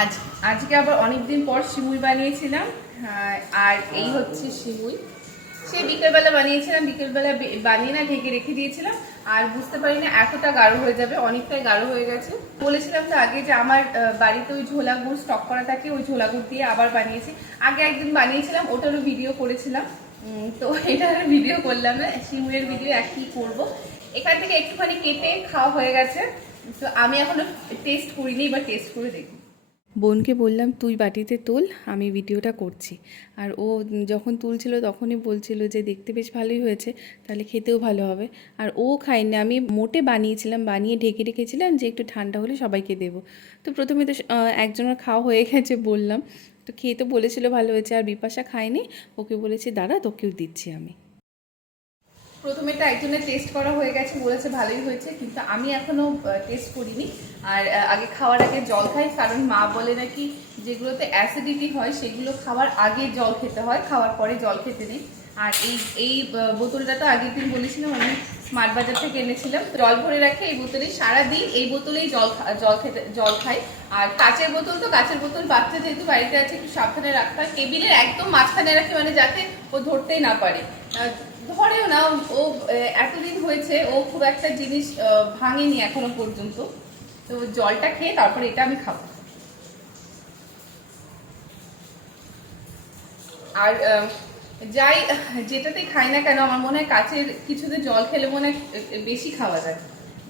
আজ আজকে আবার অনেকদিন পর সিমুই বানিয়েছিলাম। আর এই হচ্ছে সিমুই। সেই বিকেলবেলা বানিয়েছিলাম, বিকেলবেলা বানিয়ে না ঢেকে রেখে দিয়েছিলাম। আর বুঝতে পারি না এতটা গাঢ় হয়ে যাবে, অনেকটাই গাঢ় হয়ে গেছে। বলেছিলাম তো আগে যে আমার বাড়িতে ওই ঝোলা গুড় স্টক করা থাকে, ওই ঝোলা গুড় দিয়ে আবার বানিয়েছি। আগে একদিন বানিয়েছিলাম, ওটারও ভিডিও করেছিলাম। তো এটার ভিডিও করলাম না, সিমুইয়ের ভিডিও একই করব। এখান থেকে একটুখানি কেটে খাওয়া হয়ে গেছে, তো আমি এখনো টেস্ট করিনি, এবার টেস্ট করে দেখি। বোনকে বললাম তুই বাটিতে তোল, আমি ভিডিওটা করছি। আর ও যখন তুলছিল তখনই বলছিল যে দেখতে বেশ ভালোই হয়েছে, তাহলে খেতেও ভালো হবে। আর ও খায়নি, আমি মোটে বানিয়েছিলাম, বানিয়ে ঢেকে রেখেছিলাম যে একটু ঠান্ডা হলে সবাইকে দেবো। তো প্রথমে তো একজনের খাওয়া হয়ে গেছে বললাম, তো খেয়ে তো বলেছিল ভালো হয়েছে। আর বিপাশা খায়নি, ওকে বলেছি দাঁড়া তোকেও দিচ্ছি আমি। প্রথমে তো একজনের টেস্ট করা হয়ে গেছে, বলেছে ভালোই হয়েছে, কিন্তু আমি এখনো টেস্ট করিনি। আর আগে খাওয়ার আগে জল খাই, কারণ মা বলে নাকি যেগুলোতে অ্যাসিডিটি হয় সেগুলো খাওয়ার আগে জল খেতে হয়, খাওয়ার পরে জল খেতে নেই। আর এই বোতলটা তো আগের দিন বলেছিলাম আমি স্মার্ট বাজার থেকে এনেছিলাম, জল ভরে রাখি এই বোতলেই, সারাদিন এই বোতলেই জল খাই। আর কাচের বোতল, তো কাচের বোতল বাচ্চা যেহেতু বাড়িতে আছে একটু সাবধানে রাখতে হয়, টেবিলের একদম মাঝখানে রাখি, মানে যাতে ও ধরতেই না পারে। ধরেও না, ও এতদিন হয়েছে ও খুব একটা জিনিস ভাঙেনি এখনো পর্যন্ত। তো জলটা খেয়ে তারপরে এটা আমি খাবো। আর যাই যেটাতেই খাই না কেন, আমার মনে হয় কাছের কিছুতে জল খেলে মনে হয় বেশি খাওয়া যায়।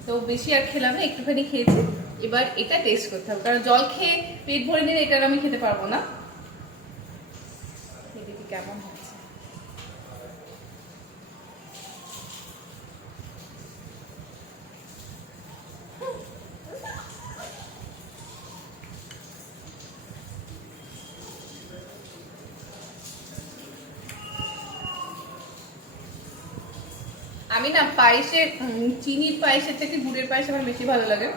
তো বেশি আর খেলাম না, একটুখানি খেয়েছি। এবার এটা টেস্ট করতে হবে, কারণ জল খেয়ে পেট ভরে নিলে এটা আমি খেতে পারবো না। দেখি কেমন হচ্ছে। আমি না পায়েসের চিনির পায়েসের থেকে গুড়ের পায়েস আমার বেশি ভালো লাগে।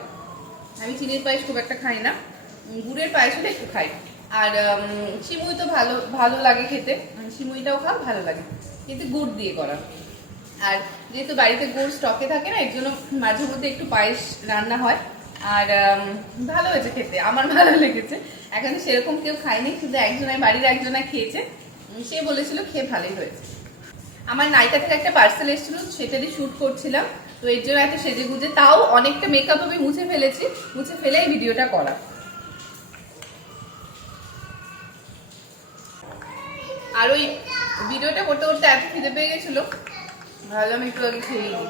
আমি চিনির পায়েস খুব একটা খাই না, গুড়ের পায়েসটা একটু খাই। আর সিমুই তো ভালো ভালো লাগে খেতে, সিমুইটাও খাও ভালো লাগে, কিন্তু গুড় দিয়ে করা। আর যেহেতু বাড়িতে গুড় স্টকে থাকে না, এর জন্য মাঝে মধ্যে একটু পায়েস রান্না হয়। আর ভালো হয়েছে খেতে, আমার ভালো লেগেছে। এখন সেরকম কেউ খায়নি, শুধু একজনের বাড়ির একজনা খেয়েছে, সে বলেছিল খেয়ে ভালোই হয়েছে। আমার নাইকা থেকে একটা পার্সেল এসেছিল, সেটারই শ্যুট করছিলাম, তো এর জন্য এত সেজে গুজে, তাও অনেকটা মেকআপ আমি মুছে ফেলেছি, মুছে ফেলে এই ভিডিওটা করা। আর ওই ভিডিওটা করতে করতে এত খিদে পেয়ে গেছিল, ভাবলাম একটু আগে খেয়ে নিই।